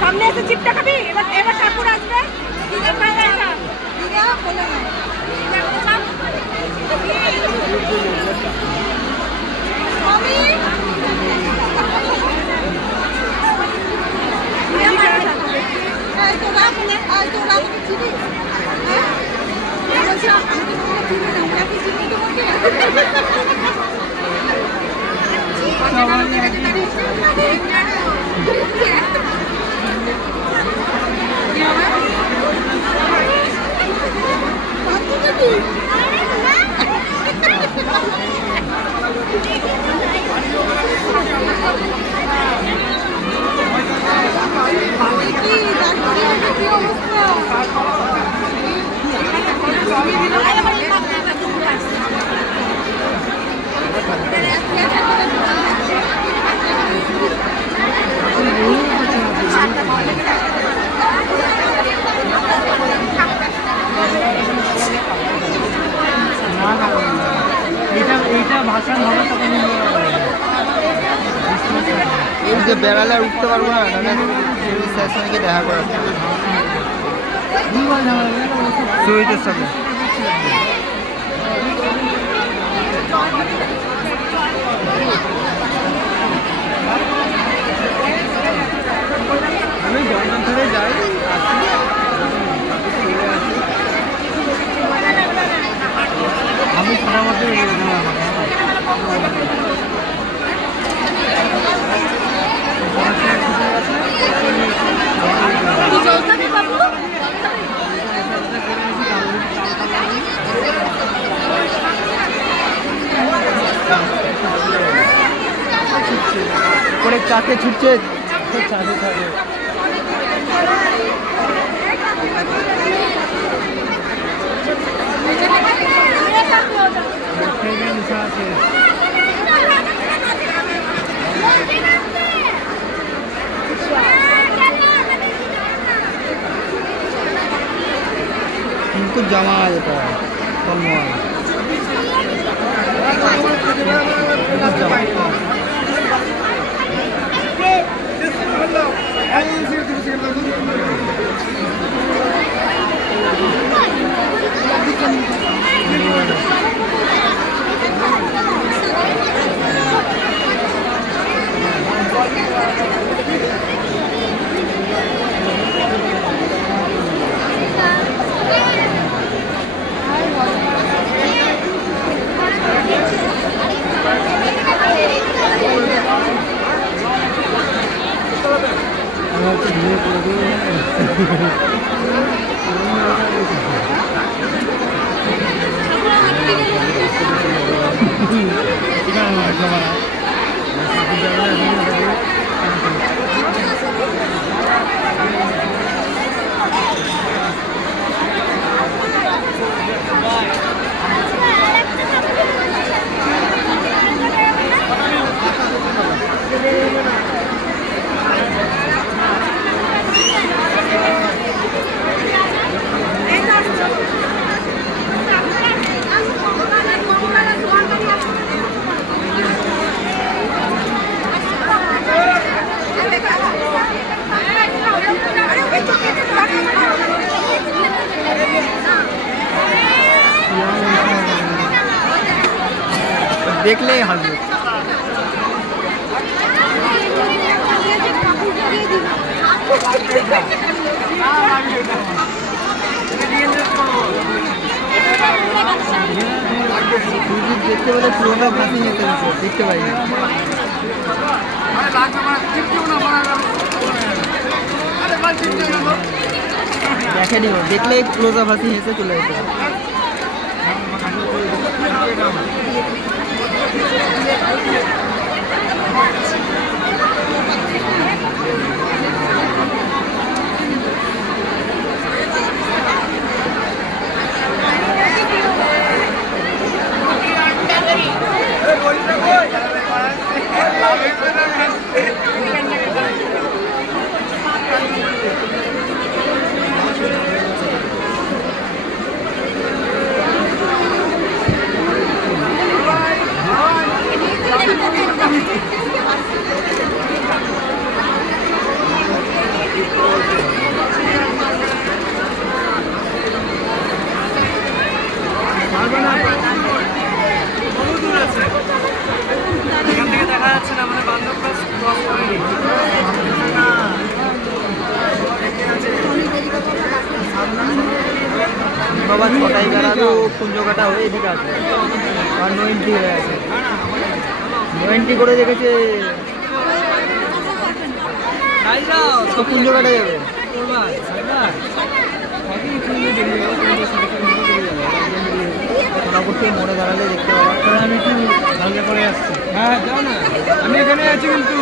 সামনে এসে চিপটা খাবি, এবার এবার ঠাকুর আসবে। এই যে বেড়ালে উঠতে পারবো না, স্যার সঙ্গে দেখা করার সুইটের সাথে আমি জঙ্গল ধরে যাই, আমি খারাপ করে চাকে ছুটছে চাকে থাকে इनको जमा देता है देखले हाल देखते बोले पुरोटा भाषी देखते पाई देखे नहीं देखले क्लोज भाषी हेसे चले যেতে সবার 6:11 তো কুঞ্জ কাটা হয়ে এদিকে আছে আর 90 হয়ে আছে 90 করে দেখেছে তো কুঞ্জ কাটা যাবে সোনাপুর থেকে মোড়ে দাঁড়ালে দেখতে পাবো আমি একটু ঢাললে করে আসছি। হ্যাঁ যাও না, আমি এখানে আছি কিন্তু।